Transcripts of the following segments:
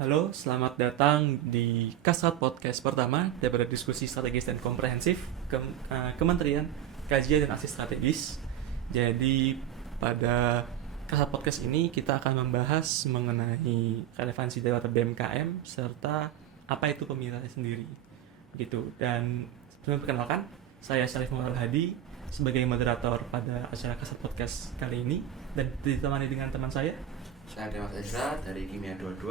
Halo, selamat datang di Kasat Podcast pertama daripada diskusi strategis dan komprehensif Kementerian Kajian dan Aksi Strategis. Jadi pada Kasat Podcast ini kita akan membahas mengenai relevansi dari BMKM serta apa itu pemira sendiri. Gitu. Dan sebelum perkenalkan, saya Syarif Muhammad Hadi sebagai moderator pada acara Kasat Podcast kali ini dan ditemani dengan teman saya. Saya Demas Ezra dari Kimia 22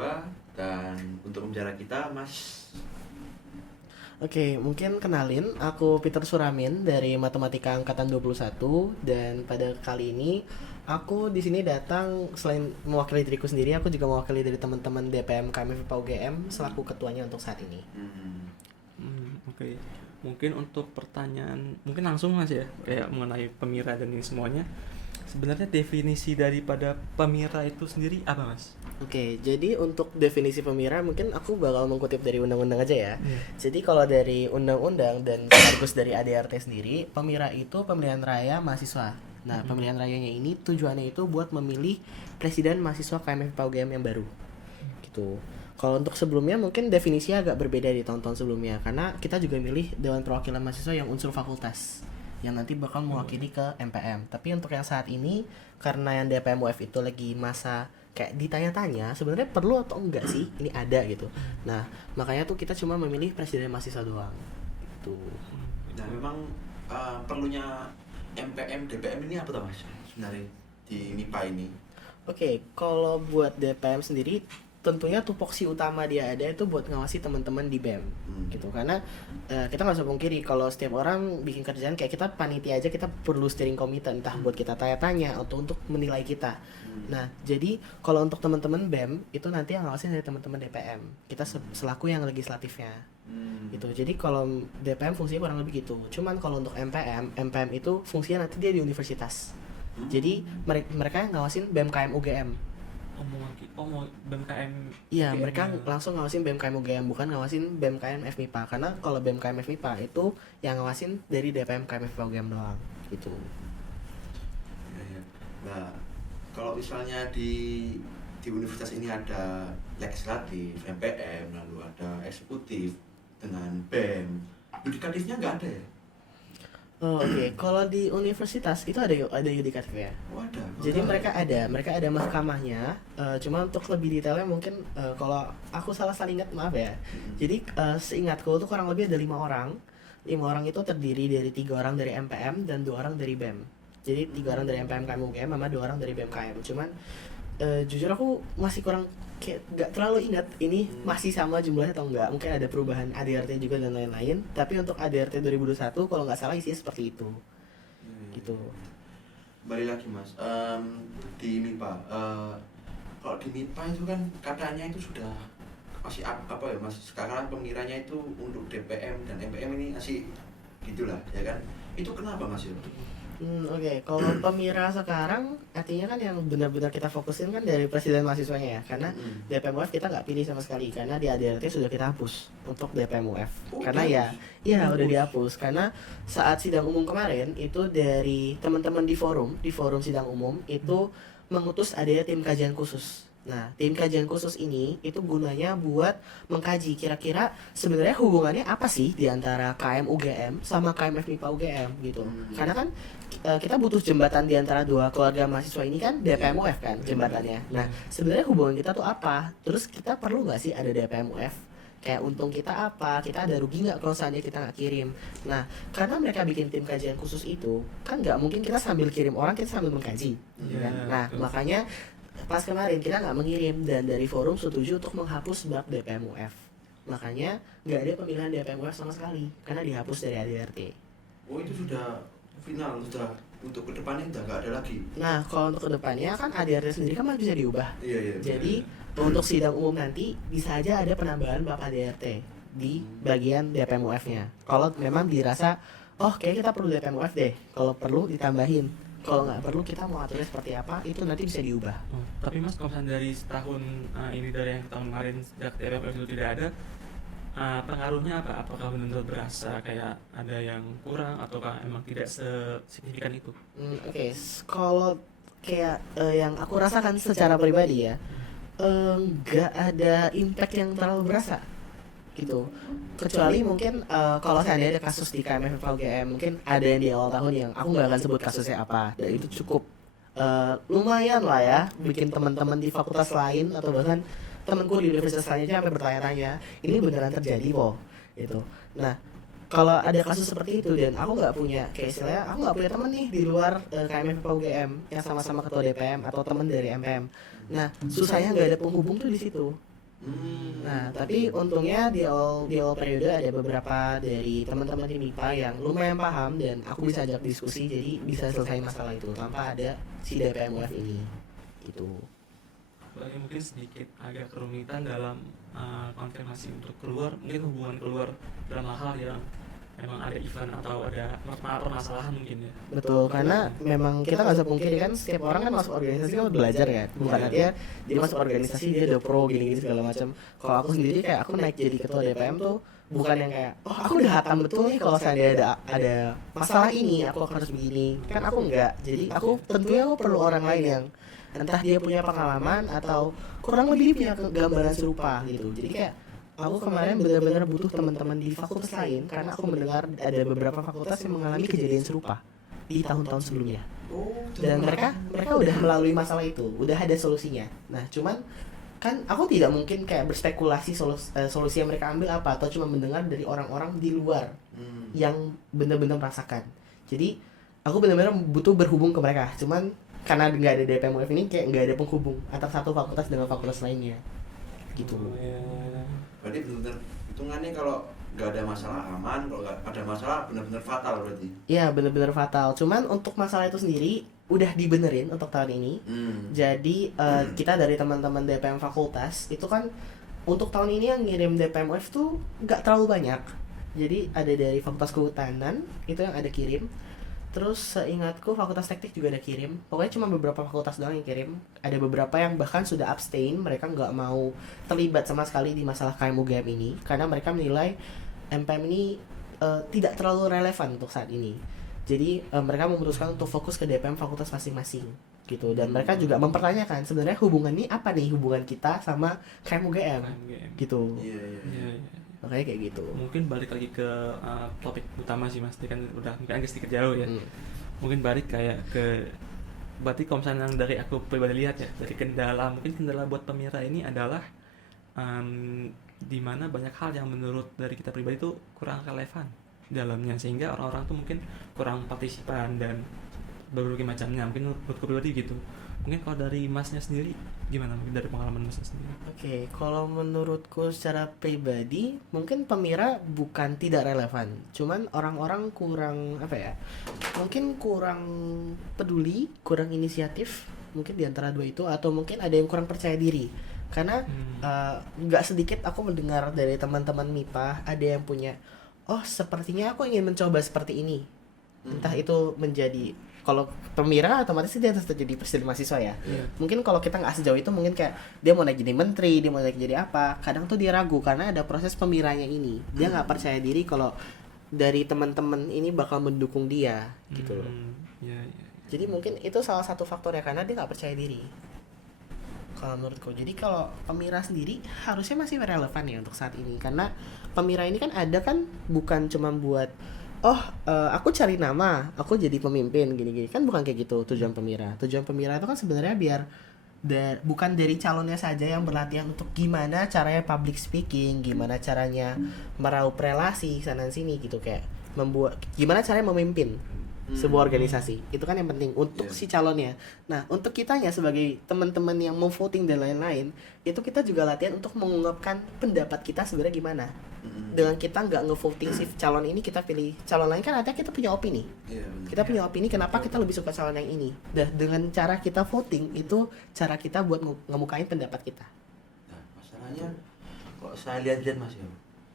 dan untuk pembicara kita Mas. Oke, mungkin kenalin, aku Peter Suramin dari Matematika Angkatan 21 dan pada kali ini aku di sini datang selain mewakili diriku sendiri, aku juga mewakili dari teman-teman DPM KMFIPA UGM selaku ketuanya untuk saat ini. Oke. Mungkin untuk pertanyaan, mungkin langsung Mas ya, kayak mengenai pemira dan ini semuanya. Sebenarnya definisi daripada pemira itu sendiri apa, Mas? Oke, jadi untuk definisi pemira mungkin aku bakal mengutip dari undang-undang aja ya. Jadi kalau dari undang-undang dan sekaligus dari ADRT sendiri, pemira itu pemilihan raya mahasiswa. Nah, pemilihan rayanya ini tujuannya itu buat memilih presiden mahasiswa KMFIPA UGM yang baru. Gitu. Kalau untuk sebelumnya mungkin definisinya agak berbeda di tahun-tahun sebelumnya karena kita juga milih Dewan Perwakilan Mahasiswa yang unsur fakultas yang nanti bakal mewakili ke MPM. Tapi untuk yang saat ini karena yang DPM UF itu lagi masa kayak ditanya-tanya sebenarnya perlu atau enggak sih ini ada gitu. Nah, makanya tuh kita cuma memilih presiden mahasiswa doang. Gitu. Nah memang perlunya MPM DPM ini apa tuh Mas sebenarnya di MIPA ini? Oke, kalau buat DPM sendiri tentunya tupoksi utama dia ada itu buat ngawasi teman-teman di BEM gitu karena kita nggak usah pungkiri kalau setiap orang bikin kerjaan kayak kita panitia aja kita perlu steering committee entah buat kita tanya-tanya atau untuk menilai kita. Nah jadi kalau untuk teman-teman BEM itu nanti yang ngawasin dari teman-teman DPM kita selaku yang legislatifnya gitu. Jadi kalau DPM fungsinya kurang lebih gitu, cuman kalau untuk MPM itu fungsinya nanti dia di universitas. Jadi mereka yang ngawasin BMKM UGM. Mau BMKM. Iya, mereka langsung ngawasin BMKM UGM, bukan ngawasin BMKM FMIPA. Karena kalau BMKM FMIPA itu yang ngawasin dari DPM KMFIPA UGM doang, gitu. Ya. Nah kalau misalnya di universitas ini ada legislatif, MPM, lalu ada eksekutif dengan BEM, yudikatifnya nggak ada ya? Oh, oke. Kalau di universitas itu ada yudikatif ya. Oh ada. Jadi mereka ada mahkamahnya. Cuma untuk lebih detailnya mungkin kalau aku salah ingat maaf ya. Jadi seingatku tuh kurang lebih ada 5 orang. 5 orang itu terdiri dari 3 orang dari MPM dan 2 orang dari BEM. Jadi 3 orang dari MPM KM UGM sama 2 orang dari BEM KM. Cuman jujur aku masih kurang kayak nggak terlalu ingat ini masih sama jumlahnya atau enggak. Mungkin ada perubahan ADRT juga dan lain-lain. Tapi untuk ADRT 2021 kalau nggak salah isinya seperti itu. Gitu. Balik lagi Mas, di MIPA, kalau di MIPA itu kan katanya itu sudah masih apa ya Mas, sekarang pengiranya itu untuk DPM dan MPM ini masih gitulah ya kan, itu kenapa Mas ya? Oke. Kalau pemira sekarang artinya kan yang benar-benar kita fokusin kan dari presiden mahasiswanya ya, karena DPM UF kita nggak pilih sama sekali karena di ADRT sudah kita hapus untuk DPM UF. Karena ya udah dihapus karena saat sidang umum kemarin itu dari teman-teman di forum sidang umum itu mengutus adanya tim kajian khusus. Nah, tim kajian khusus ini itu gunanya buat mengkaji kira-kira sebenarnya hubungannya apa sih di antara KM UGM sama KM FMIPA UGM gitu. Karena kan kita butuh jembatan di antara dua keluarga mahasiswa ini kan DPM UF kan jembatannya. Nah, sebenarnya hubungan kita tuh apa? Terus kita perlu nggak sih ada DPM UF? Kayak untung kita apa? Kita ada rugi nggak kalau seandainya kita nggak kirim? Nah, karena mereka bikin tim kajian khusus itu, kan nggak mungkin kita sambil kirim orang kita sambil mengkaji, kan? Nah, makanya pas kemarin kita nggak mengirim dan dari forum setuju untuk menghapus bab DPM UF. Makanya nggak ada pemilihan DPM UF sama sekali karena dihapus dari ADRT. Oh itu sudah final, sudah untuk kedepannya udah nggak ada lagi. Nah, kalau untuk kedepannya kan ADRT sendiri kan masih bisa diubah. Iya. Jadi untuk sidang umum nanti bisa aja ada penambahan bab ADRT di bagian DPM UF-nya. Kalau memang dirasa, oh kayak kita perlu DPM UF deh. Kalau perlu ditambahin. Kalau nggak perlu kita mau aturnya seperti apa itu nanti bisa diubah. Tapi Mas, kalau misalnya dari setahun ini dari yang tahun kemarin sejak DPM itu tidak ada, pengaruhnya apa? Apakah benar-benar berasa kayak ada yang kurang ataukah emang tidak sesignifikan itu? Oke. Kalau kayak yang aku rasakan secara pribadi ya, nggak ada impact yang terlalu berasa gitu, kecuali mungkin kalau seandainya ada kasus di KMF UGM, mungkin ada yang di awal tahun yang aku nggak akan sebut kasusnya apa, dan itu cukup lumayan lah ya bikin teman-teman di fakultas lain atau bahkan temanku di universitas lainnya sampai bertanya-tanya ini beneran terjadi kok gitu. Nah, kalau ada kasus seperti itu dan aku nggak punya, kayak istilahnya aku nggak punya teman nih di luar KMF UGM yang sama-sama ketua DPM atau teman dari MPM, nah susahnya nggak ada penghubung tuh di situ. Nah, tapi untungnya di awal periode ada beberapa dari teman-teman di MIPA yang lumayan paham dan aku bisa ajak diskusi, jadi bisa selesai masalah itu tanpa ada si DPM UF ini gitu. Apalagi mungkin sedikit agak kerumitan dalam konfirmasi untuk keluar, mungkin hubungan keluar dalam hal yang memang ada event atau ada permasalahan mungkin ya. Betul, karena memang kita nggak bisa pungkiri kan setiap orang kan masuk organisasi kan belajar ya, bukan artinya dia masuk organisasi dia udah pro gini-gini segala macam. Kalau aku sendiri kayak aku naik jadi ketua DPM tuh bukan yang kayak oh aku udah hatam betul nih kalau seandainya ada masalah ini aku harus begini, kan aku enggak. Jadi aku tentunya aku perlu orang lain yang entah dia punya pengalaman atau kurang lebih dia punya gambaran serupa gitu. Jadi kayak aku kemarin benar-benar butuh teman-teman di fakultas lain karena aku mendengar ada beberapa fakultas yang mengalami kejadian serupa di tahun-tahun sebelumnya. Dan mereka udah melalui masalah itu, udah ada solusinya. Nah, cuman kan aku tidak mungkin kayak berspekulasi solusi yang mereka ambil apa, atau cuma mendengar dari orang-orang di luar yang benar-benar merasakan. Jadi aku benar-benar butuh berhubung ke mereka. Cuman karena nggak ada DPM UF ini kayak nggak ada penghubung antara satu fakultas dengan fakultas lainnya gitu. Berarti benar-benar hitungannya kalau nggak ada masalah aman, kalau nggak ada masalah benar-benar fatal berarti. Iya, benar-benar fatal. Cuman untuk masalah itu sendiri udah dibenerin untuk tahun ini. Jadi kita dari teman-teman DPM fakultas itu kan untuk tahun ini yang ngirim DPM UF tuh nggak terlalu banyak. Jadi ada dari Fakultas Kehutanan itu yang ada kirim. Terus seingatku Fakultas Teknik juga ada kirim. Pokoknya cuma beberapa fakultas doang yang kirim. Ada beberapa yang bahkan sudah abstain, mereka nggak mau terlibat sama sekali di masalah KM-UGM ini karena mereka menilai MPM ini tidak terlalu relevan untuk saat ini. Jadi mereka memutuskan untuk fokus ke DPM fakultas masing-masing gitu. Dan mereka juga mempertanyakan sebenarnya hubungan ini apa nih, hubungan kita sama KM-UGM gitu. Iya. Makanya kayak gitu. Mungkin balik lagi ke topik utama sih Mas, ini kan udah agak sedikit jauh ya. Mungkin balik kayak ke, berarti kalau misalnya yang dari aku pribadi lihat ya, dari kendala, mungkin kendala buat Pemira ini adalah di mana banyak hal yang menurut dari kita pribadi itu kurang relevan dalamnya, sehingga orang-orang tuh mungkin kurang partisipan dan berbagai macamnya. Mungkin menurutku pribadi gitu. Mungkin kalau dari Masnya sendiri gimana, mungkin dari pengalaman Masnya sendiri? Oke, kalau menurutku secara pribadi mungkin Pemira bukan tidak relevan, cuman orang-orang kurang apa ya, mungkin kurang peduli, kurang inisiatif, mungkin di antara dua itu, atau mungkin ada yang kurang percaya diri. Karena nggak sedikit aku mendengar dari teman-teman MIPA ada yang punya, oh sepertinya aku ingin mencoba seperti ini, entah itu menjadi, kalau Pemira otomatis dia harus jadi presiden mahasiswa ya. Mungkin kalau kita nggak sejauh itu, mungkin kayak dia mau naik jadi menteri, dia mau naik jadi apa, kadang tuh dia ragu karena ada proses Pemiranya ini, dia nggak percaya diri kalau dari teman-teman ini bakal mendukung dia gitu loh. Jadi mungkin itu salah satu faktornya, karena dia nggak percaya diri kalau menurutku. Jadi kalau Pemira sendiri harusnya masih relevan ya untuk saat ini, karena Pemira ini kan ada kan bukan cuma buat aku cari nama, aku jadi pemimpin gini-gini, kan bukan kayak gitu tujuan Pemira. Tujuan Pemira itu kan sebenarnya biar bukan dari calonnya saja yang berlatihan untuk gimana caranya public speaking, gimana caranya meraup relasi sana sini gitu, kayak membuat gimana caranya memimpin sebuah organisasi. Itu kan yang penting untuk si calonnya. Nah, untuk kitanya sebagai teman-teman yang mau voting dan lain-lain, itu kita juga latihan untuk mengungkapkan pendapat kita sebenarnya gimana. Dengan kita nggak ngevoting si calon ini, kita pilih calon lain, kan artinya kita punya opini. Kita punya opini kenapa kita lebih suka calon yang ini. Dengan cara kita voting itu cara kita buat ngemukain pendapat kita. Nah, masalahnya kok saya lihat-lihat Mas ya,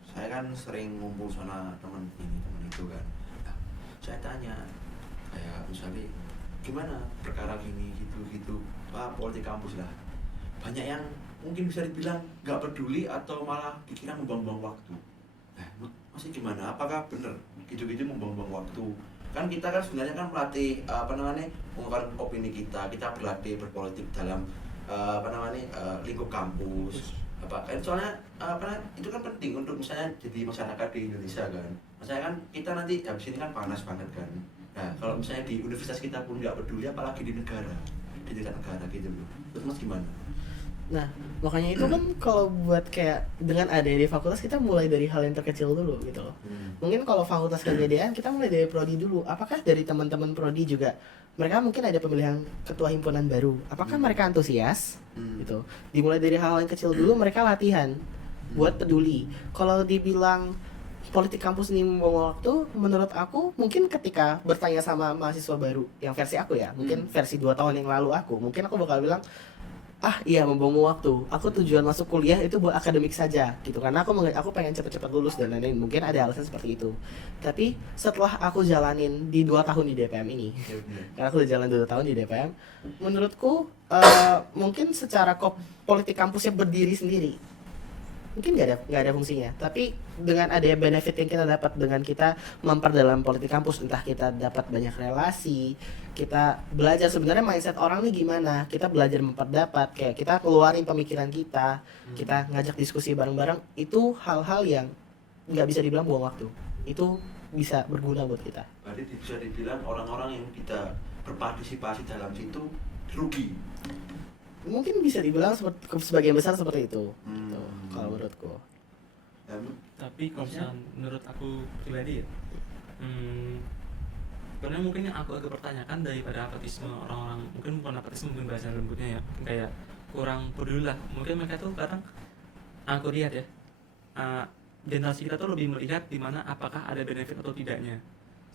saya kan sering ngumpul sama teman ini teman itu kan. Nah, saya tanya kayak misalnya gimana perkara ini gitu politik kampus lah, banyak yang mungkin bisa dibilang nggak peduli atau malah dikira membuang-buang waktu. Nah, masih gimana? Apakah benar gitu-gitu membuang-buang waktu? Kan kita kan sebenarnya kan melatih mengungkapkan opini kita berlatih berpolitik dalam lingkup kampus apa kan soalnya itu kan penting untuk misalnya jadi masyarakat di Indonesia kan. Misalnya kan kita nanti habis ini kan panas banget kan. Nah kalau misalnya di universitas kita pun nggak peduli, apalagi di negara, di tingkat negara gitu loh. Terus mas gimana? Nah, makanya itu kan kalau buat kayak dengan ada di fakultas kita mulai dari hal yang terkecil dulu gitu loh. Mungkin kalau fakultas kegedean kita mulai dari prodi dulu. Apakah dari teman-teman prodi juga mereka mungkin ada pemilihan ketua himpunan baru? Apakah mereka antusias? Gitu. Dimulai dari hal yang kecil dulu, mereka latihan buat peduli. Kalau dibilang politik kampus ini membuang waktu, menurut aku mungkin ketika bertanya sama mahasiswa baru yang versi aku ya, mungkin versi 2 tahun yang lalu mungkin aku bakal bilang iya membuang waktu. Aku tujuan masuk kuliah itu buat akademik saja gitu. Karena aku pengen cepet-cepet lulus dan lain-lain. Mungkin ada alasan seperti itu. Tapi setelah aku jalanin di 2 tahun di DPM ini, karena aku udah jalan 2 tahun di DPM, menurutku mungkin secara politik kampusnya berdiri sendiri. Mungkin nggak ada fungsinya, tapi dengan ada benefit yang kita dapat dengan kita memperdalam politik kampus, entah kita dapat banyak relasi, kita belajar sebenarnya mindset orang nih gimana, kita belajar memperdapat, kayak kita keluarin pemikiran kita ngajak diskusi bareng-bareng, itu hal-hal yang nggak bisa dibilang buang waktu, itu bisa berguna buat kita. Berarti bisa dibilang orang-orang yang tidak berpartisipasi dalam situ rugi. Mungkin bisa dibilang sebagian besar seperti itu. Gitu, kalau menurutku. Tapi kalau misalnya menurut aku pribadi ya, karena mungkin yang aku agak pertanyakan daripada apatisme orang-orang, mungkin bukan apatisme, mungkin bahasa lembutnya ya, kayak kurang peduli lah. Mungkin mereka tuh kadang aku lihat ya, generasi kita tuh lebih melihat di mana apakah ada benefit atau tidaknya.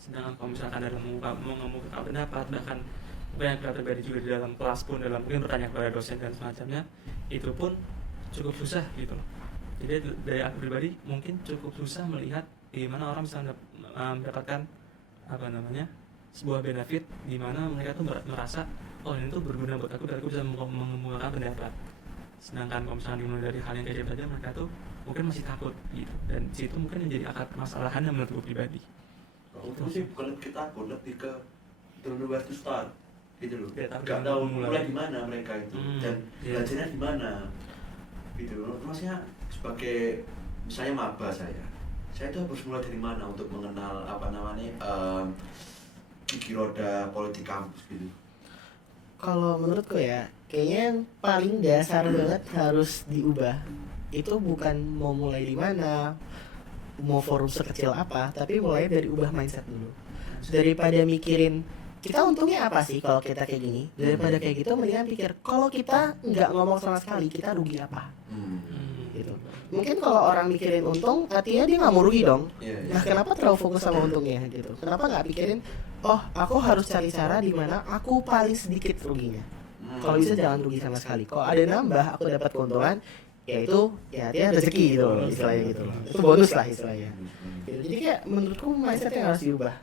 Sedangkan kalau misalkan dalam mengemukakan pendapat, bahkan mungkin yang pribadi juga di dalam kelas pun, dalam mungkin bertanya kepada dosen dan semacamnya, itu pun cukup susah gitu loh. Jadi dari aku pribadi mungkin cukup susah melihat bagaimana orang bisa mendapatkan sebuah benefit di mana mereka tuh merasa ini tuh berguna buat aku dan aku bisa mengemukakan pendapat. Sedangkan kalau misalnya dimulai dari hal yang kecil saja, mereka tuh mungkin masih takut gitu, dan situ mungkin menjadi akar masalahannya menurutku pribadi. Itu sih bukan kita takut, lebih ke don't know where to start gitu loh, Nggak tahu mulai di mana mereka itu dan belajarnya di mana gitu loh. Maksudnya sebagai misalnya maba saya itu harus mulai dari mana untuk mengenal gigi roda politik kampus gitu. Kalau menurutku ya, kayaknya yang paling dasar banget harus diubah itu bukan mau mulai di mana, mau forum sekecil apa, tapi mulai dari ubah mindset dulu. Daripada mikirin kita untungnya apa sih kalau kita kayak gini, daripada kayak gitu mendingan pikir kalau kita nggak ngomong sama sekali kita rugi apa. Gitu. Mungkin kalau orang mikirin untung, artinya dia nggak mau rugi dong. Nah kenapa terlalu fokus sama untungnya gitu? Kenapa nggak pikirin aku harus cari cara di mana aku paling sedikit ruginya. Kalau bisa jangan rugi sama sekali. Kalau ada nambah aku dapat keuntungan, yaitu artinya rezeki gitu loh, istilahnya gitu loh. Itu bonus lah istilahnya. Gitu. Jadi kayak menurutku mindset yang harus diubah.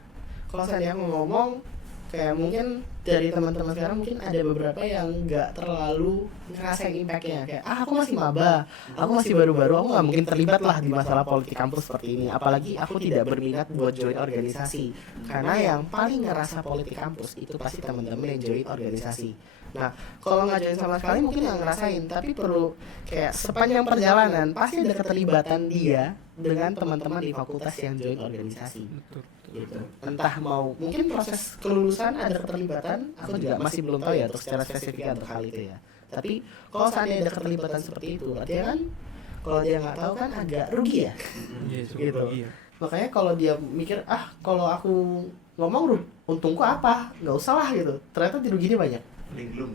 Kalau saya ngomong kayak mungkin dari teman-teman sekarang mungkin ada beberapa yang nggak terlalu ngerasain impactnya, kayak aku masih maba, aku masih baru-baru, aku nggak mungkin terlibat lah di masalah politik kampus seperti ini, apalagi aku tidak berminat buat join organisasi, karena yang paling ngerasa politik kampus itu pasti teman-teman yang join organisasi. Nah kalau nggak join sama sekali mungkin nggak ngerasain, tapi perlu kayak sepanjang perjalanan pasti ada keterlibatan dia dengan teman-teman di fakultas yang join organisasi. Gitu. Entah mau mungkin proses kelulusan ada keterlibatan, aku juga masih belum tahu ya untuk secara spesifik untuk hal itu ya. Tapi kalau seandainya ada keterlibatan seperti itu, artinya kan kalau dia nggak tahu kan agak rugi ya. Gitu. Makanya kalau dia mikir kalau aku ngomong untungku apa, nggak usah lah gitu. Ternyata ruginya banyak. Linglung.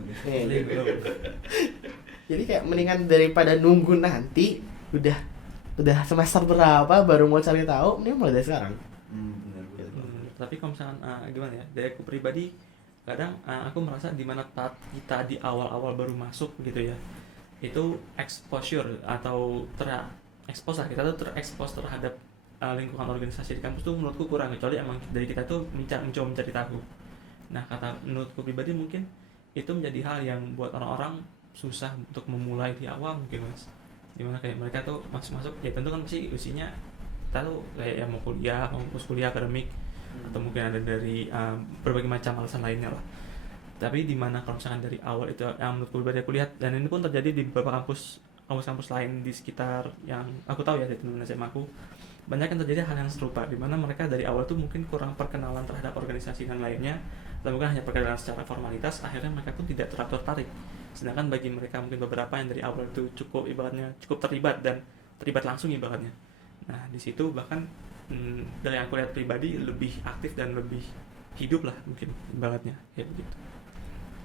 Jadi kayak mendingan daripada nunggu nanti udah semester berapa baru mau cari tahu, mending mulai dari sekarang. Tapi kalau misalkan gimana ya, dari aku pribadi kadang aku merasa di mana kita di awal-awal baru masuk gitu ya, itu exposure atau terekspos lah, kita tuh terekspos terhadap lingkungan organisasi di kampus tuh menurutku kurang, kecuali emang dari kita tuh mencoba mencari tahu. Nah menurutku pribadi mungkin itu menjadi hal yang buat orang-orang susah untuk memulai di awal mungkin mas, dimana kayak mereka tuh masuk ya tentu kan pasti usianya kita tuh kayak mau kuliah, mau kuliah akademik, atau mungkin ada dari berbagai macam alasan lainnya lah. Tapi di mana kalau misalkan dari awal itu yang menurut pribadi aku lihat, dan ini pun terjadi di beberapa kampus lain di sekitar yang aku tahu ya, di teman SMA aku, banyak yang terjadi hal yang serupa, di mana mereka dari awal tuh mungkin kurang perkenalan terhadap organisasi dan lainnya, atau mungkin hanya perkenalan secara formalitas, akhirnya mereka pun tidak terlalu tertarik. Sedangkan bagi mereka mungkin beberapa yang dari awal itu cukup terlibat dan terlibat langsung ibaratnya. Nah di situ bahkan dari yang aku lihat pribadi lebih aktif dan lebih hidup lah mungkin ibaratnya kayak begitu.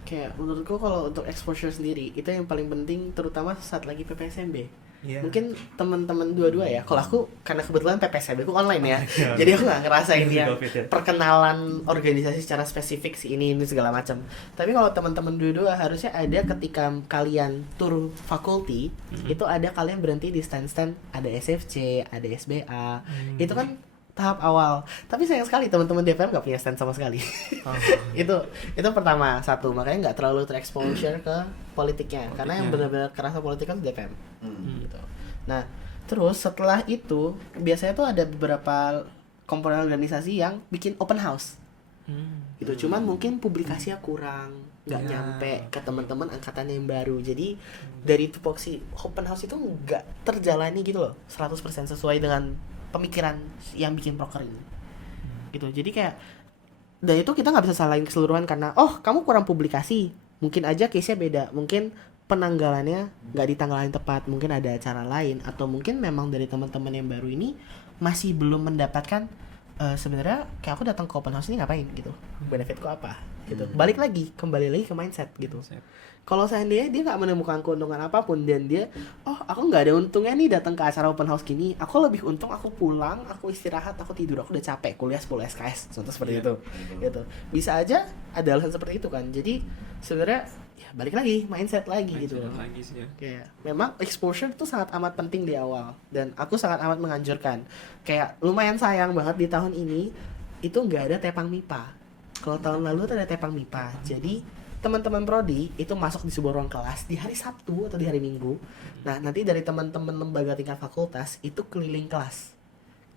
Kayak menurutku kalau untuk exposure sendiri itu yang paling penting, terutama saat lagi PPSMB. Mungkin teman-teman dua-dua ya. Kalau aku karena kebetulan PPSMB aku online ya. Jadi aku nggak ngerasain yang perkenalan organisasi secara spesifik sih ini segala macam. Tapi kalau teman-teman dua-dua harusnya ada ketika kalian tur fakulti, itu ada kalian berhenti di stand-stand, ada SFC, ada SBA. Itu kan tahap awal. Tapi sayang sekali teman-teman DPM nggak punya stand sama sekali. Itu pertama, satu, makanya nggak terlalu terexposure ke politiknya. Karena yang benar-benar kerasa politik kan DPM. Gitu. Nah, terus setelah itu biasanya tuh ada beberapa komponen organisasi yang bikin open house. Gitu. Cuman mungkin publikasinya kurang, nggak nyampe ke teman-teman angkatan yang baru. Jadi dari tupoksi open house itu nggak terjalani gitu loh, 100% sesuai dengan pemikiran yang bikin proker ini. Gitu. Jadi kayak, dan itu kita nggak bisa salahin keseluruhan karena kamu kurang publikasi, mungkin aja case-nya beda, mungkin penanggalannya nggak ditanggalin tepat, mungkin ada cara lain, atau mungkin memang dari teman-teman yang baru ini masih belum mendapatkan sebenarnya kayak aku datang ke open house ini ngapain gitu, benefitku apa gitu. Kembali lagi ke mindset gitu. Kalau seandainya dia nggak menemukan keuntungan apapun dan dia aku nggak ada untungnya nih datang ke acara open house gini, aku lebih untung aku pulang, aku istirahat, aku tidur, aku udah capek kuliah 10 SKS, contoh seperti itu gitu. Bisa aja ada alasan seperti itu kan. Jadi sebenarnya ya balik lagi mindset lagi gitu. Kayak memang exposure itu sangat amat penting di awal, dan aku sangat amat menganjurkan. Kayak lumayan sayang banget di tahun ini itu nggak ada tepang MIPA. Kalau tahun lalu tuh ada tepang MIPA. Jadi teman-teman prodi itu masuk di sebuah ruang kelas di hari Sabtu atau di hari Minggu. Nah, nanti dari teman-teman lembaga tingkat fakultas itu keliling kelas.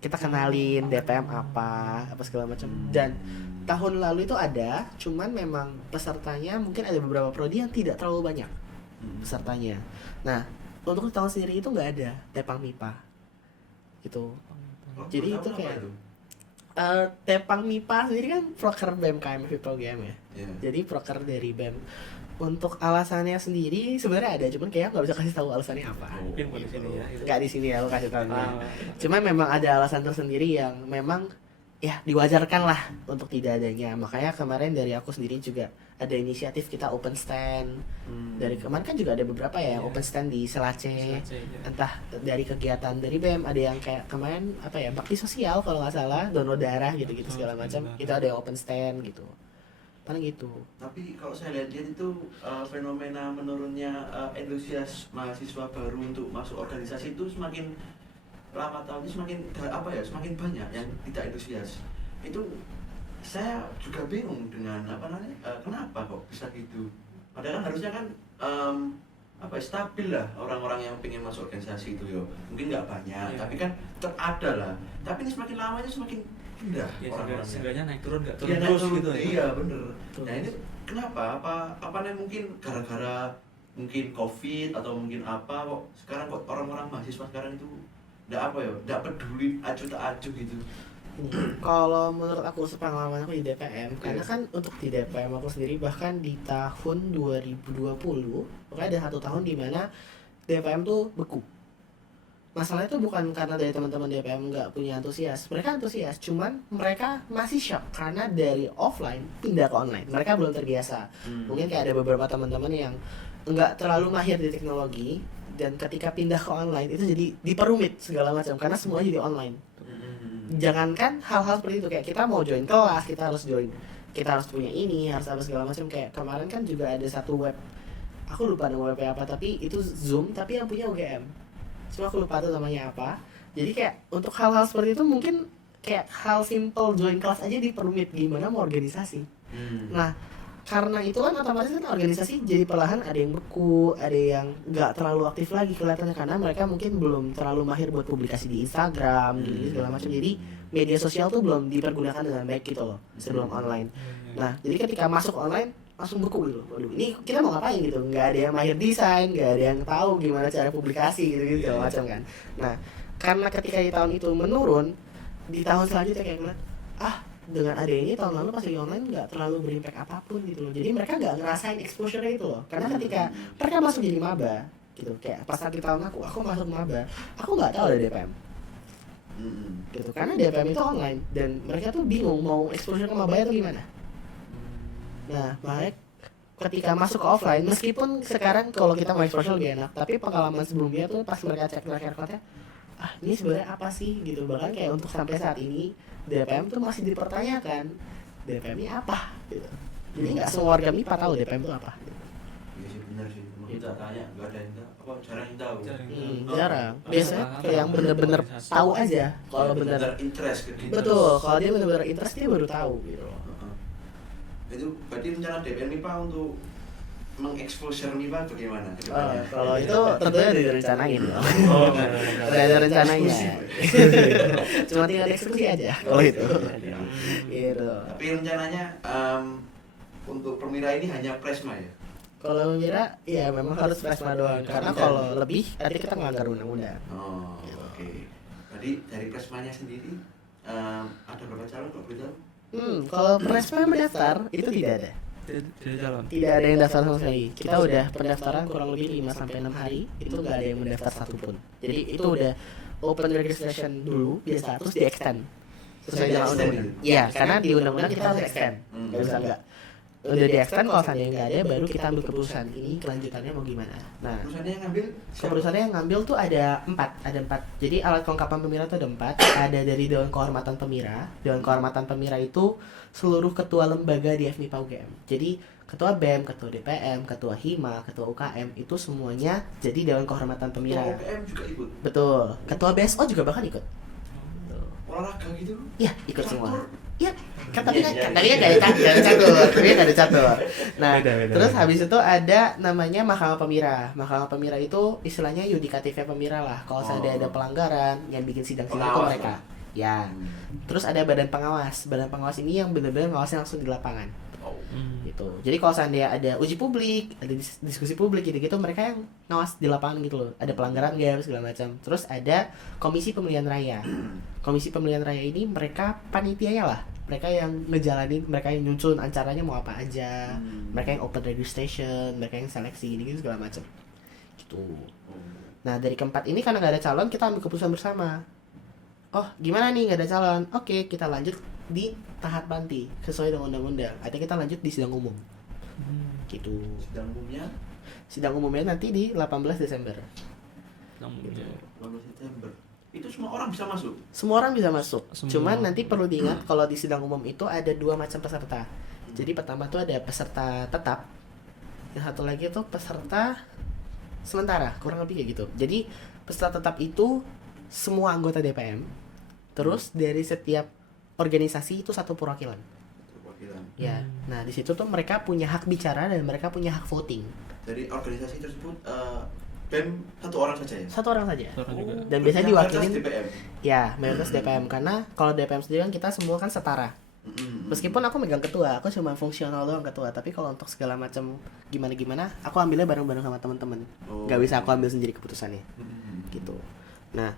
Kita kenalin DPM apa segala macam. Dan tahun lalu itu ada, cuman memang pesertanya mungkin ada beberapa prodi yang tidak terlalu banyak pesertanya. Nah, untuk di tahun sendiri itu nggak ada tepang MIPA gitu. Jadi itu kayak tepang MIPA sendiri kan proker BEM KMF program ya. Jadi proker dari BEM. Untuk alasannya sendiri sebenarnya ada, cuman kayak nggak bisa kasih tahu alasannya apa. Mungkin di sini ya. Nggak di sini ya, aku kasih tahu. Cuman memang ada alasan tersendiri yang memang ya diwajarkan lah untuk tidak adanya. Makanya kemarin dari aku sendiri juga ada inisiatif kita open stand. Dari kemarin kan juga ada beberapa ya open stand di Selace. Entah dari kegiatan dari BEM, ada yang kayak kemarin bakti sosial kalau nggak salah, donor darah gitu-gitu segala macam. Itu ada yang open stand gitu. Paling gitu. Tapi kalau saya lihat itu fenomena menurunnya antusias mahasiswa baru untuk masuk organisasi itu semakin lama tahun ini semakin banyak yang tidak antusias. Itu saya juga bingung dengan kenapa kok bisa gitu. Padahal harusnya kan stabil lah orang-orang yang pengen masuk organisasi itu yo. Mungkin nggak banyak, tapi kan tetap ada lah. Tapi ini semakin lamanya semakin pindah orang-orangnya. Seenggaknya naik turun nggak turun Iya, terus gitu ya. Iya bener. Nah ini kenapa? Apa nih mungkin gara-gara mungkin COVID atau mungkin apa kok sekarang kok orang-orang mahasiswa sekarang itu nggak peduli acuh tak acuh gitu. Kalau menurut aku sepengalaman aku di DPM, karena kan untuk di DPM aku sendiri bahkan di tahun 2020 pokoknya ada 1 tahun di mana DPM tuh beku. Masalahnya itu bukan karena dari teman-teman DPM nggak punya antusias, mereka antusias, cuman mereka masih shock karena dari offline pindah ke online, mereka belum terbiasa. Mungkin kayak ada beberapa teman-teman yang nggak terlalu mahir di teknologi, dan ketika pindah ke online itu jadi diperumit segala macam karena semuanya jadi online. Jangankan hal-hal seperti itu, kayak kita mau join kelas, kita harus punya ini, harus segala macam. Kayak kemarin kan juga ada satu web, aku lupa nama webnya apa, tapi itu Zoom tapi yang punya UGM, cuma aku lupa tuh namanya apa. Jadi kayak untuk hal-hal seperti itu mungkin kayak hal simple join kelas aja diperumit, gimana mau organisasi. Nah karena itu kan otomatis kan organisasi jadi perlahan ada yang beku, ada yang nggak terlalu aktif lagi kelihatannya karena mereka mungkin belum terlalu mahir buat publikasi di Instagram gitu segala macam. Jadi media sosial tuh belum dipergunakan dengan baik gitu loh sebelum online. Nah jadi ketika masuk online langsung beku gitu. Waduh, ini kita mau ngapain gitu? Nggak ada yang mahir desain, nggak ada yang tahu gimana cara publikasi gitu segala macam kan. Nah, karena ketika di tahun itu menurun, di tahun selanjutnya kayak ngeliat, dengan ada ini tahun lalu pas lagi online nggak terlalu berimpact apapun gitu loh. Jadi mereka nggak ngerasain exposure itu loh. Karena ketika mereka masuk jadi maba gitu, kayak pas lagi tahun aku masuk maba, aku nggak tahu ada DPM gitu, karena DPM itu online dan mereka tuh bingung mau exposure ke maba itu gimana. Nah, makanya ketika masuk ke offline, meskipun sekarang kalau kita mau exposure lebih enak, tapi pengalaman sebelumnya tuh pas mereka cek track recordnya, ini sebenarnya apa sih gitu. Bahkan kayak untuk sampai saat ini DPM tuh masih dipertanyakan, DPM ini apa gitu. Jadi nggak semua warga MIPA tahu DPM itu apa gitu. Iya sih benar sih. Kita tanya nggak ada yang tahu, apa jarang yang tahu. Jarang. Biasanya kayak yang bener-bener tahu aja. Kalau bener interest ke gitu. betul, kalau dia bener-bener interest dia baru tahu gitu. Itu berarti rencana DPM MIPA untuk mengeksposur MIPA bagaimana? Kalau itu tentunya udah direncanain dong. Udah ada rencananya. Cuma tinggal eksekusi aja. Kalau itu. Gitu. Tapi rencananya untuk Permira ini hanya Presma ya? Kalau Mira, ya memang harus Presma doang. Karena kalau lebih, nanti kita melanggar undang-undang. Oh, oke. Jadi dari Presmanya sendiri ada berapa calon kalau boleh tahu? Kalau Presma yang mendaftar itu tidak ada. Tidak ada yang daftar sama sekali. Kita udah pendaftaran kurang lebih 5-6 hari, itu nggak ada yang mendaftar satupun. Jadi itu udah open registration dulu biasa, terus di extend sesuai dengan undang-undang. Iya, karena di undang-undang kita harus extend. Nggak bisa nggak. Udah di extend, kalau seandainya nggak ada, baru kita ambil keputusan ini kelanjutannya mau gimana. Nah, keputusannya yang ngambil tuh ada 4. Jadi alat kelengkapan Permira tuh ada 4. Ada dari Dewan Kehormatan Permira. Dewan Kehormatan Permira itu seluruh ketua lembaga di FMIPA UGM. Jadi ketua BEM, ketua DPM, ketua HIMA, ketua UKM itu semuanya jadi Dewan Kehormatan Permira. Ketua UKM juga ikut? Betul. Ketua BSO juga bahkan ikut. Olahraga gitu? Iya, ikut semua. Iya, tapi kan nggak ada catur. Nah, beda. terus habis itu ada namanya Mahkamah Permira. Mahkamah Permira itu istilahnya yudikatifnya Permira lah. Kalau ada pelanggaran yang bikin sidang-sidang itu mereka. Ya. Terus ada badan pengawas. Badan pengawas ini yang benar-benar ngawasnya langsung di lapangan. Gitu. Jadi kalau seandainya ada uji publik, ada diskusi publik gitu-gitu, mereka yang ngawas di lapangan gitu loh. Ada pelanggaran nggak segala macam. Terus ada Komisi Pemilihan Raya. Komisi Pemilihan Raya ini mereka panitianya lah. Mereka yang ngejalanin, mereka yang nyusun acaranya mau apa aja. Mereka yang open registration, mereka yang seleksi gitu segala macam. Gitu. Nah, dari keempat ini karena nggak ada calon, kita ambil keputusan bersama. Oh, gimana nih nggak ada calon? Oke, kita lanjut di tahap nanti sesuai dengan undang-undang. Artinya kita lanjut di sidang umum. Gitu. Sidang umumnya nanti di 18 Desember. 18 Desember. Itu semua orang bisa masuk? Semua orang bisa masuk. Semua. Cuman nanti perlu diingat kalau di sidang umum itu ada 2 macam peserta. Jadi pertama tuh ada peserta tetap. Yang satu lagi itu peserta sementara, kurang lebih kayak gitu. Jadi peserta tetap itu semua anggota DPM. Terus dari setiap organisasi itu 1 perwakilan. Ya. Nah, di situ tuh mereka punya hak bicara dan mereka punya hak voting. Dari organisasi tersebut BEM 1 orang saja ya? 1 orang saja. Juga. Dan biasanya diwakilin DPM. ya, mayoritas DPM karena kalau DPM sendiri kan kita semua kan setara. Meskipun aku megang ketua, aku cuma fungsional doang ketua, tapi kalau untuk segala macam gimana aku ambilnya bareng-bareng sama teman-teman. Gak bisa aku ambil sendiri keputusannya. Gitu. Nah,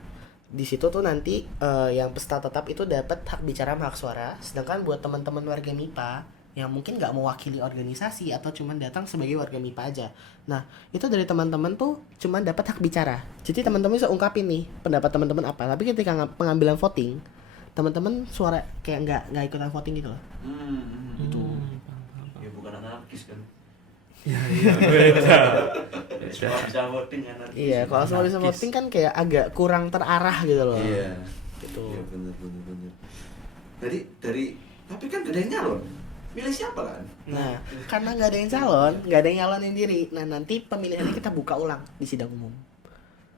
di situ tuh nanti yang peserta tetap itu dapat hak bicara sama hak suara, sedangkan buat teman-teman warga MIPA yang mungkin nggak mewakili organisasi atau cuman datang sebagai warga MIPA aja. Nah, itu dari teman-teman tuh cuman dapat hak bicara. Jadi teman-teman bisa ungkapin nih pendapat teman-teman apa. Tapi ketika pengambilan voting, teman-teman suara kayak nggak ikutan voting gitu loh. Itu. Ya bukan anarkis kan. Iya, beda. Semua bisa voting anarkis. Iya, kalau semua bisa voting kan kayak agak kurang terarah gitu loh. Iya. Gitu. Iya benar. Jadi tapi kan gak ada yang nyalon. Milih siapa kan? Nah, karena nggak ada yang calon, nggak ada yang nyalonin diri. Nah, nanti pemilihannya kita buka ulang di sidang umum.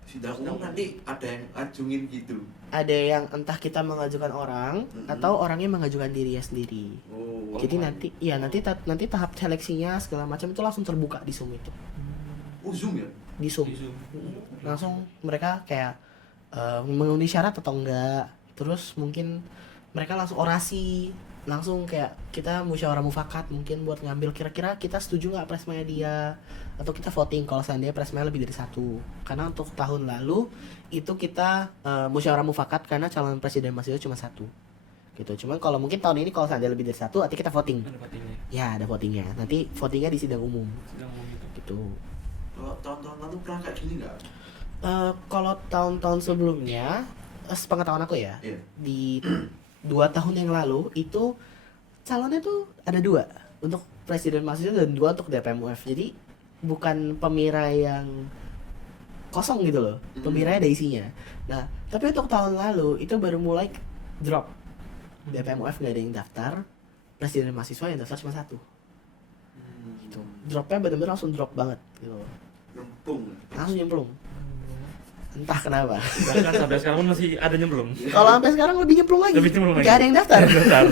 Sidang umum nanti ada yang ngajungin gitu. Ada yang entah kita mengajukan orang atau orangnya mengajukan dirinya sendiri. Oh. Jadi nanti tahap seleksinya segala macam itu langsung terbuka di Zoom itu. Oh, Zoom ya? Di Zoom. Langsung mereka kayak memenuhi syarat atau enggak. Terus mungkin mereka langsung orasi langsung kayak kita musyawarah mufakat mungkin buat ngambil kira-kira kita setuju nggak presmanya dia, atau kita voting kalau seandainya presmanya lebih dari satu. Karena untuk tahun lalu itu kita musyawarah mufakat karena calon presiden mahasiswa cuma satu gitu. Cuman kalau mungkin tahun ini kalau seandainya lebih dari satu, nanti kita voting. Ada votingnya. Ya ada votingnya. Nanti votingnya di sidang umum Sedang ngomong gitu. gitu. Kalau tahun-tahun lalu pernah kayak gini nggak? Kalau tahun-tahun sebelumnya, sepengetahuan aku ya, Iya. di 2 tahun yang lalu itu calonnya tuh ada 2 untuk presiden mahasiswa dan 2 untuk DPM-UF. Jadi bukan pemira yang kosong gitu loh, pemiranya ada isinya. Nah tapi untuk tahun lalu itu baru mulai drop, DPM-UF nggak ada yang daftar, presiden mahasiswa yang daftar cuma 1 gitu. Dropnya benar-benar langsung drop banget gitu, Rempung. langsung nyemplung, entah kenapa. Bahkan sampai sekarang pun masih ada nyemplung. Kalau sampai sekarang lebih nyemplung lagi, Lebih nyemplung lagi. nggak ada yang daftar. Daftar.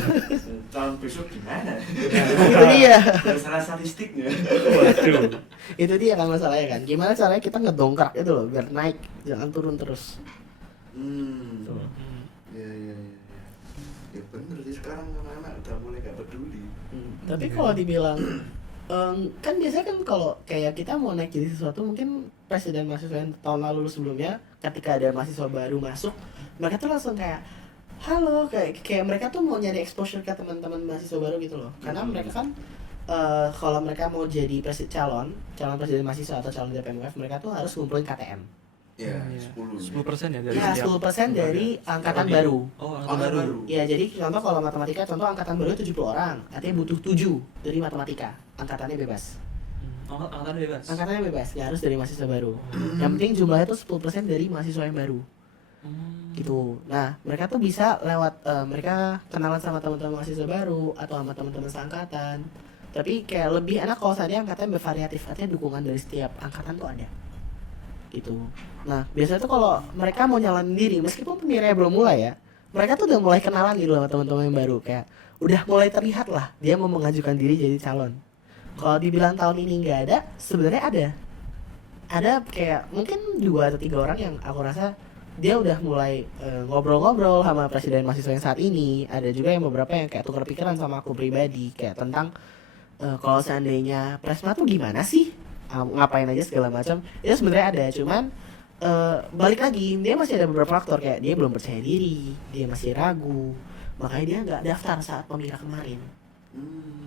Tahun besok gimana? Itu dia. Masalah statistiknya. Waduh. Itu dia kan masalahnya kan, gimana caranya kita ngedongkrak itu loh biar naik, jangan turun terus. Tuh. Ya. Ya bener sih, sekarang anak-anak udah mulai gak peduli. Tapi kalau dibilang kan biasanya kan kalau kayak kita mau naik jadi sesuatu, mungkin presiden mahasiswa yang tahun lalu sebelumnya ketika ada mahasiswa baru masuk, mereka tuh langsung kayak halo, kayak mereka tuh mau nyari exposure ke teman-teman mahasiswa baru gitu loh. Karena mereka kan kalau mereka mau jadi calon presiden mahasiswa atau calon DPM-UF, mereka tuh harus ngumpulin KTM. Ya, Iya. 10. 10% ya dari Ya, setiap 10% dari angkatan prodi. baru. Oh, Angkatan angkatan baru. baru. Ya, jadi contoh kalau matematika, contoh angkatan baru 70 orang, artinya butuh 7 dari matematika. Angkatannya bebas. Oh, angkatan bebas. Angkatannya bebas, nggak harus dari mahasiswa baru. Yang penting jumlahnya tuh 10% dari mahasiswa yang baru. Gitu. Nah, mereka tuh bisa lewat mereka kenalan sama teman-teman mahasiswa baru atau sama teman-teman seangkatan. Tapi kayak lebih enak kalau seandainya angkatan bervariatif, artinya dukungan dari setiap angkatan tuh ada. Gitu. Nah, biasanya tuh kalau mereka mau nyalonin diri, meskipun pemiranya belum mulai ya, mereka tuh udah mulai kenalan gitu loh sama teman-teman yang baru, kayak udah mulai terlihat lah dia mau mengajukan diri jadi calon. Kalau dibilang tahun ini nggak ada, sebenarnya ada kayak mungkin 2 atau 3 orang yang aku rasa dia udah mulai ngobrol-ngobrol sama presiden mahasiswa yang saat ini. Ada juga yang beberapa yang kayak tukar pikiran sama aku pribadi kayak tentang kalau seandainya Presma tuh gimana sih, ngapain aja segala macam. Itu sebenarnya ada, cuman balik lagi dia masih ada beberapa faktor kayak dia belum percaya diri, dia masih ragu, makanya dia nggak daftar saat pemilihan kemarin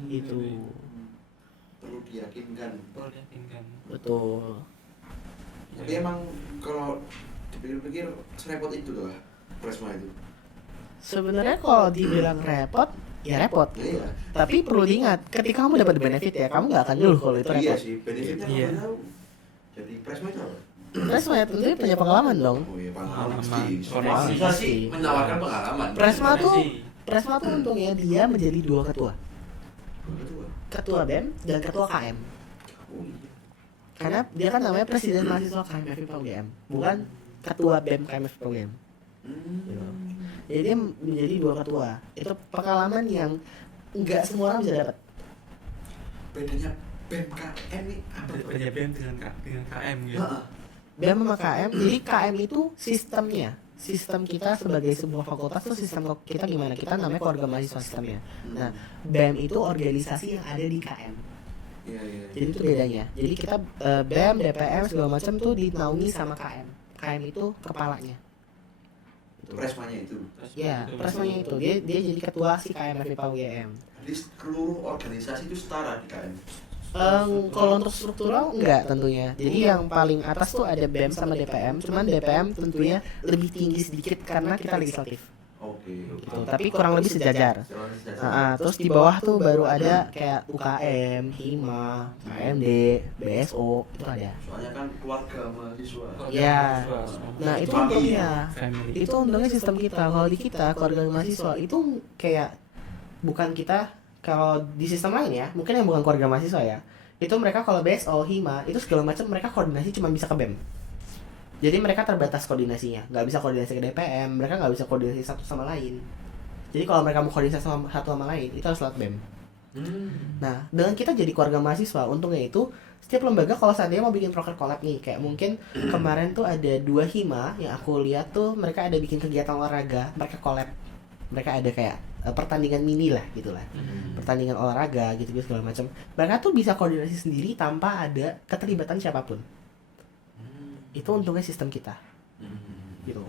gitu. Perlu diyakinkan. Perlu diyakinkan. Betul. Tapi emang kalau dipikir-pikir serepot itu loh Presma itu. Sebenarnya kalau dibilang repot, ya repot. Ya, iya. Tapi perlu diingat, ketika kamu dapat benefit ya, kamu nggak akan ngeluh kalau itu Iya repot. sih, benefitnya Iya. nggak tahu. Jadi Presma itu apa? Presma ya tentunya punya pengalaman dong. Oh iya, Pengalaman. pasti. Koneksi. Mahasiswa sih menawarkan pengalaman. Presma tuh untungnya dia menjadi 2 ketua. Betul. Ketua BEM dan ketua KM. Oh iya. Karena dia kan namanya presiden mahasiswa KMF UGM, bukan ketua BEM KMF UGM. Jadi dia menjadi 2 ketua. Itu pengalaman yang nggak semua orang bisa dapat. Bedanya BMKM nih apa tuh? Bedanya BEM dengan KM gitu. Heeh. BEM sama KM, jadi KM itu sistemnya. Sistem kita sebagai sebuah fakultas tuh sistem kita gimana? Kita namanya keluarga mahasiswa sistemnya. Nah, BEM itu organisasi yang ada di KM. Iya. Jadi itu bedanya. Jadi kita BEM, DPM segala macam tuh dinaungi sama KM. KM itu kepalanya. Presmanya itu. Ya, presmanya itu. Dia jadi ketua si KM FIPA UGM. Jadi seluruh organisasi itu setara di KM. Kalau untuk struktural enggak tentunya. Jadi yang paling atas tuh ada BEM sama DPM. Cuman DPM tentunya lebih tinggi sedikit karena kita legislatif. Oke. Gitu. Tapi kurang lebih sejajar. Terus di bawah tuh baru ada kayak UKM, HIMA, KMD, BSO, itu ada. Soalnya kan keluarga mahasiswa. Ya. Nah, itu untungnya. Family. Itu untungnya sistem kita. Kalau di kita keluarga mahasiswa itu kayak bukan kita. Kalau di sistem lain ya, mungkin yang bukan keluarga mahasiswa ya, itu mereka kalau BSO, HIMA, itu segala macam mereka koordinasi cuma bisa ke BEM. Jadi mereka terbatas koordinasinya, nggak bisa koordinasi ke DPM, mereka nggak bisa koordinasi satu sama lain. Jadi kalau mereka mau koordinasi sama satu sama lain, itu harus lewat BEM. Nah, dengan kita jadi keluarga mahasiswa, untungnya itu setiap lembaga kalau seandainya mau bikin proker collab nih, kayak mungkin kemarin tuh ada 2 HIMA yang aku lihat tuh mereka ada bikin kegiatan olahraga, mereka collab. Mereka ada kayak pertandingan mini lah gitulah, pertandingan olahraga gitu segala macam. Mereka tuh bisa koordinasi sendiri tanpa ada keterlibatan siapapun. Itu untungnya sistem kita gitu.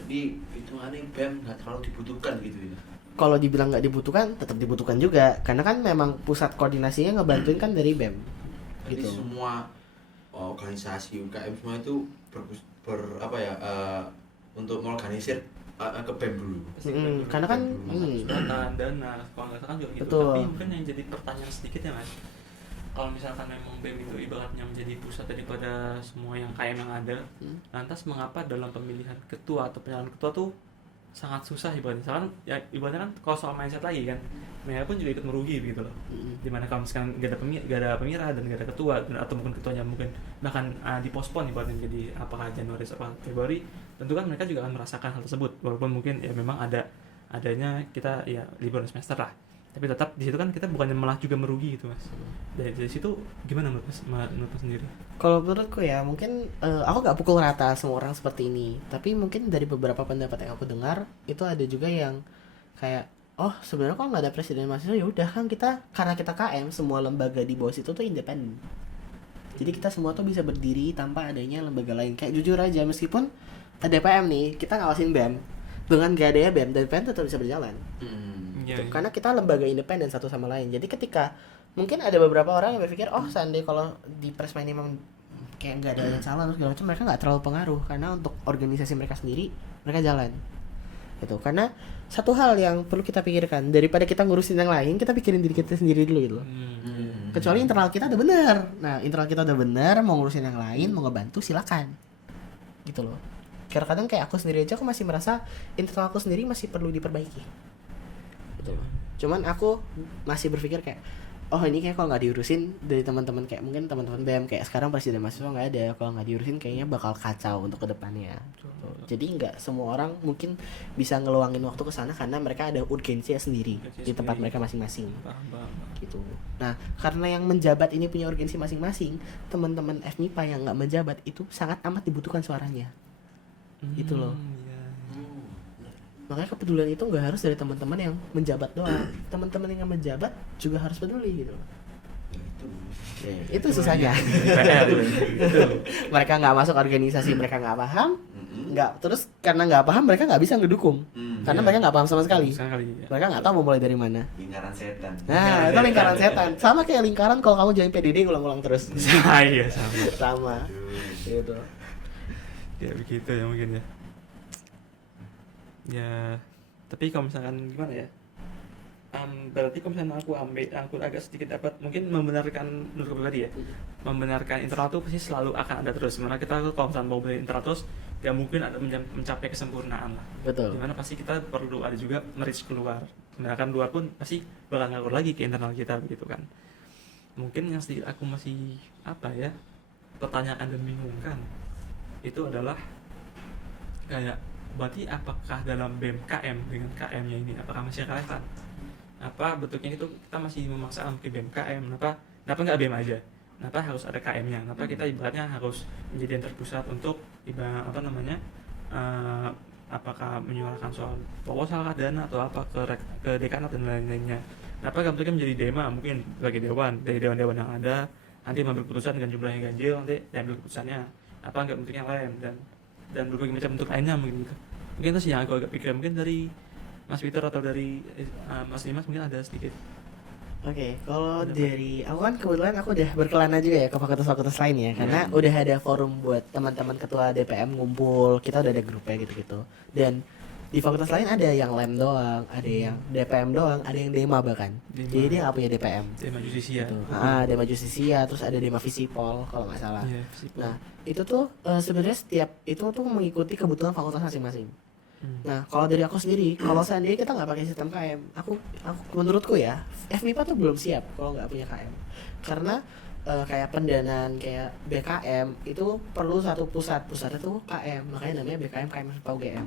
Jadi hitungannya BEM nggak terlalu dibutuhkan gitu ya. Kalau dibilang nggak dibutuhkan, tetap dibutuhkan juga, karena kan memang pusat koordinasinya ngebantuin kan dari BEM Jadi gitu. semua organisasi UKM semua itu untuk mengorganisir ke BEM dulu. Karena kan Kesempatan dana kalau nggak salah kan juga gitu. Betul. Tapi mungkin yang jadi pertanyaan sedikit ya mas, kalau misalkan memang BEM itu ibaratnya menjadi pusat daripada semua yang KM yang ada, lantas mengapa dalam pemilihan ketua atau penyalonan ketua tuh sangat susah ibaratnya? Misalkan ya ibaratnya kan kalau soal mindset lagi kan, mereka pun juga ikut merugi gitu loh. Dimana kalau misalkan gak ada pemirsa dan gak ada ketua, atau mungkin ketuanya mungkin bahkan dipospon ibaratnya jadi apakah Januari atau Februari, tentu kan mereka juga akan merasakan hal tersebut, walaupun mungkin ya memang adanya kita ya liburan semester lah, tapi tetap di situ kan kita bukannya malah juga merugi gitu mas. Dari situ gimana menurut mas sendiri? Kalau menurutku ya mungkin aku nggak pukul rata semua orang seperti ini, tapi mungkin dari beberapa pendapat yang aku dengar itu ada juga yang kayak sebenarnya kalau nggak ada presiden mahasiswa ya udah kan kita, karena kita KM semua lembaga di bawah situ tuh independen, jadi kita semua tuh bisa berdiri tanpa adanya lembaga lain. Kayak jujur aja, meskipun ada DPM nih, kita ngawasin BEM, dengan gak adanya BEM, DPM tetap bisa berjalan. Karena kita lembaga independen satu sama lain. Jadi ketika mungkin ada beberapa orang yang berpikir seandainya kalau di Presma ini memang kayak nggak ada yang salah terus segala macam, mereka nggak terlalu pengaruh karena untuk organisasi mereka sendiri mereka jalan gitu. Karena satu hal yang perlu kita pikirkan, daripada kita ngurusin yang lain, kita pikirin diri kita sendiri dulu gitu loh. Kecuali internal kita udah benar. Nah internal kita udah benar, mau ngurusin yang lain, mau ngebantu silakan gitu loh. Karena kadang kayak aku sendiri aja, aku masih merasa internal aku sendiri masih perlu diperbaiki gitu loh. Cuman aku masih berpikir kayak ini kayak kalau nggak diurusin dari teman-teman, kayak mungkin teman-teman BEM kayak sekarang presiden mahasiswa nggak ada, kalau nggak diurusin kayaknya bakal kacau untuk kedepannya. Jadi nggak semua orang mungkin bisa ngeluangin waktu ke sana karena mereka ada urgensinya sendiri di tempat mereka masing-masing. Gitu. Nah karena yang menjabat ini punya urgensi masing-masing, teman-teman FMIPA yang nggak menjabat itu sangat amat dibutuhkan suaranya. Gitu loh. Makanya kepedulian itu nggak harus dari teman-teman yang menjabat doang, teman-teman yang menjabat juga harus peduli gitu. Itu susahnya. Mereka nggak masuk organisasi, mereka nggak paham, terus karena nggak paham mereka nggak bisa ngedukung, karena mereka nggak paham sama sekali. Mereka nggak tahu mau mulai dari mana. Lingkaran setan. Nah itu lingkaran setan, sama kayak lingkaran kalau kamu join PDD ngulang-ngulang terus. Iya sama. Gitu. Ya begitu ya mungkin ya. Ya, tapi kalau misalkan gimana ya? Berarti kalau misalnya aku agak sedikit dapat mungkin membenarkan menurut pribadi ya. Membenarkan internal tuh pasti selalu akan ada terus. Sebenarnya kita kalau misalnya mau beli internal terus, gak mungkin ada mencapai kesempurnaan lah. Betul. Dimana pasti kita perlu ada juga merge keluar. Sedangkan luar pun pasti bakal ngaruh lagi ke internal kita begitu kan. Mungkin yang sedikit aku masih pertanyaan dan bingungkan itu adalah kayak berarti apakah dalam BEM KM dengan KM-nya ini apakah masih relevan? Apa bentuknya itu kita masih memaksakan ke BEM KM? Kenapa nggak BEM aja? Kenapa harus ada KM-nya? Kenapa kita ibaratnya harus menjadi yang terpusat untuk apakah menyuarakan soal proposal dana atau apa ke dekanat dan lain-lainnya? Kenapa nggak bentuknya menjadi DEMA mungkin sebagai dari dewan-dewan yang ada nanti mengambil keputusan dengan jumlah yang ganjil, nanti diambil keputusannya. Apa nggak bentuknya lain dan berbagai macam bentuk lainnya mungkin gitu. Mungkin itu sih yang aku agak pikir, mungkin dari Mas Peter atau dari Mas Dimas mungkin ada sedikit. Oke, kalau dari aku kan kebetulan aku udah berkelana juga ya ke fakultas-fakultas lain ya, karena udah ada forum buat teman-teman ketua DPM ngumpul, kita udah ada grupnya gitu-gitu. Dan di fakultas lain ada yang LEM doang, ada yang DPM doang, ada yang DEMA bahkan. Jadi dia nggak punya DPM. DEMA Jusisia. Gitu. DEMA Jusisia, terus ada DEMA Visipol kalau nggak salah. Yeah, nah itu tuh sebenarnya setiap itu tuh mengikuti kebutuhan fakultas masing-masing. Nah kalau dari aku sendiri, kalau seandainya kita nggak pakai sistem KM, aku menurutku ya FMIPA tuh belum siap kalau nggak punya KM, karena kayak pendanaan kayak BKM itu perlu satu pusatnya tuh KM, makanya namanya BKM KM UGM.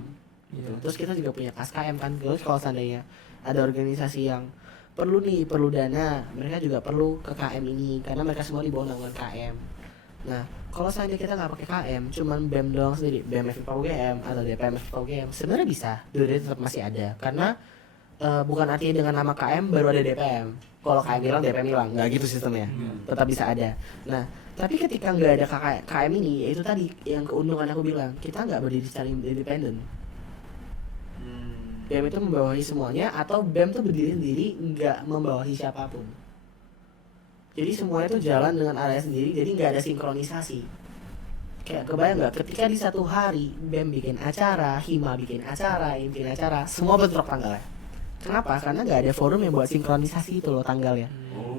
Gitu. Terus kita juga punya KSKM kan, terus kalau seandainya ada organisasi yang perlu dana, mereka juga perlu ke KM ini karena mereka semua di bawah naungan KM. Nah kalau seandainya kita nggak pakai KM, cuman BEM doang sendiri, BEM FIPA UGM atau DPM FIPA UGM, sebenarnya bisa, dua-duanya tetap masih ada, karena bukan artinya dengan nama KM baru ada DPM. Kalau KM hilang, DPM hilang, nggak gitu sistemnya. Tetap bisa ada. Nah, tapi ketika nggak ada KM ini, yaitu tadi yang keuntungan aku bilang, kita nggak berdiri secara independen. BEM itu membawahi semuanya, atau BEM itu berdiri sendiri, nggak membawahi siapapun. Jadi semuanya itu jalan dengan arahnya sendiri, jadi nggak ada sinkronisasi. Kayak kebayang nggak, ketika di satu hari BEM bikin acara, Hima bikin acara, IM bikin acara, semua bentrok tanggalnya. Kenapa? Karena nggak ada forum yang buat sinkronisasi itu loh tanggalnya,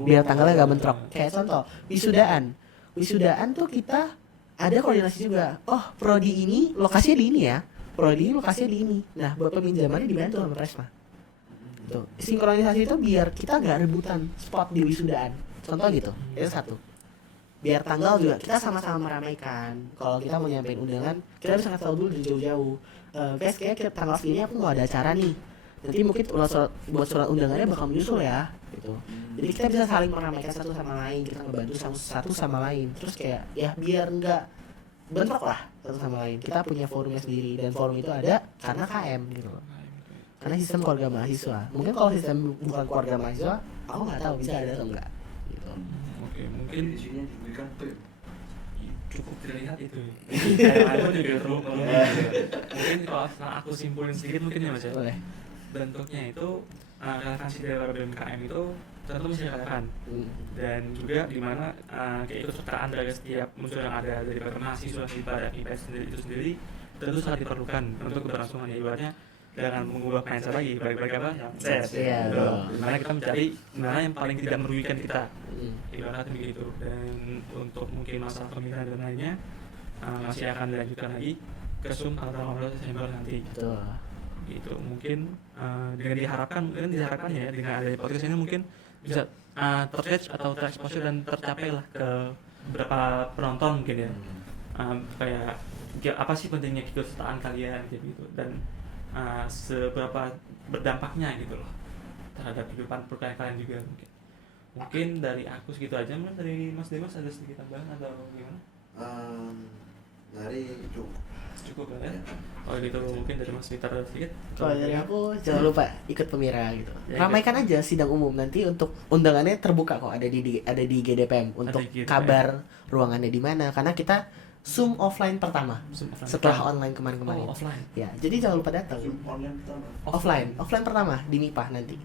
biar tanggalnya nggak bentrok. Kayak contoh, wisudaan tuh kita ada koordinasi juga. Oh, prodi ini lokasinya di ini ya, prodi ini lokasinya di ini. Nah, buat peminjamannya dibantu sama Presma. Tuh, sinkronisasi itu biar kita nggak rebutan spot di wisudaan. Contoh gitu, itu satu. Biar tanggal juga kita sama-sama meramaikan. Kalau kita mau nyampein undangan, kita bisa kasih tahu dulu dari jauh-jauh. Guys, kayak tanggal segini aku mau ada acara nih. Nanti mungkin buat surat undangannya bakal menyusul ya, gitu. Jadi kita bisa saling meramaikan satu sama lain, kita ngebantu satu sama lain. Terus kayak ya biar nggak bentrok lah satu sama lain. Kita punya forumnya sendiri, dan forum itu ada karena KM gitu loh. Karena sistem keluarga mahasiswa. Mungkin kalau sistem bukan keluarga mahasiswa, aku nggak tahu bisa ada atau enggak. Gitu. Oke, mungkin di sini diberikan cukup terlihat itu. Kayak aku juga mungkin kalau aku simpulin sedikit mungkin ya Mas ya. Boleh. Bentuknya itu relevansi dari BMKM itu tentu mesti relevan, dan juga dimana keikutsertaan dari setiap unsur yang ada dari mahasiswa pada IPS itu sendiri tentu sangat diperlukan untuk keberlangsungan, ya ibaratnya dengan mengubah mindset lagi balik apa mindset, dimana kita mencari mana yang paling tidak merugikan kita, ibaratnya begitu. Dan untuk mungkin masalah pemilihan dan lainnya masih akan dilanjutkan lagi ke Zoom atau 15 Desember nanti. Betul. Gitu mungkin dengan diharapkan ya dengan adanya podcast ini mungkin bisa tercatch atau terekspos dan tercapai lah ke beberapa penonton mungkin ya, kayak apa sih pentingnya keikutsertaan kalian gitu, dan seberapa berdampaknya gitu loh terhadap kehidupan perkuliahan kalian juga. Mungkin dari aku segitu aja. Mungkin dari Mas Dewas ada sedikit tambahan atau gimana? Dari Cukup lah ya. Kalau gitu mungkin dari Mas Witar sedikit. Kalau dari aku jangan lupa ikut Pemira gitu. Ramaikan aja sidang umum, nanti untuk undangannya terbuka kok, ada di GDPM untuk kabar ruangannya di mana, karena kita Zoom offline pertama setelah online kemarin-kemarin. Offline. Ya, jadi jangan lupa datang. online pertama. Offline pertama di MIPA nanti.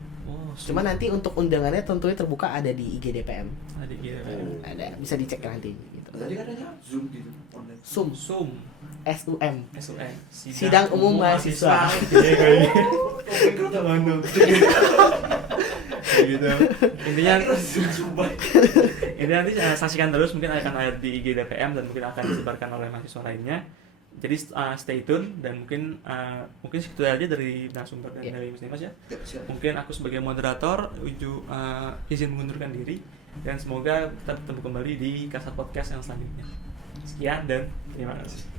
Cuma nanti untuk undangannya tentunya terbuka, ada di IG DPM. Ada di GDPM. Ada, bisa dicek nanti gitu. Tadi katanya Zoom gitu online. SUM. SUM. Sidang Umum Mahasiswa. Gitu. Intinya nanti saksikan terus, mungkin akan ada di IG DPM dan mungkin akan disebarkan oleh mahasiswa lainnya. Jadi stay tune, dan mungkin segitu aja dari narasumber dan dari Mas Dimas ya. Mungkin aku sebagai moderator izin mengundurkan diri, dan semoga kita bertemu kembali di Kasat Podcast yang selanjutnya. Sekian dan terima kasih.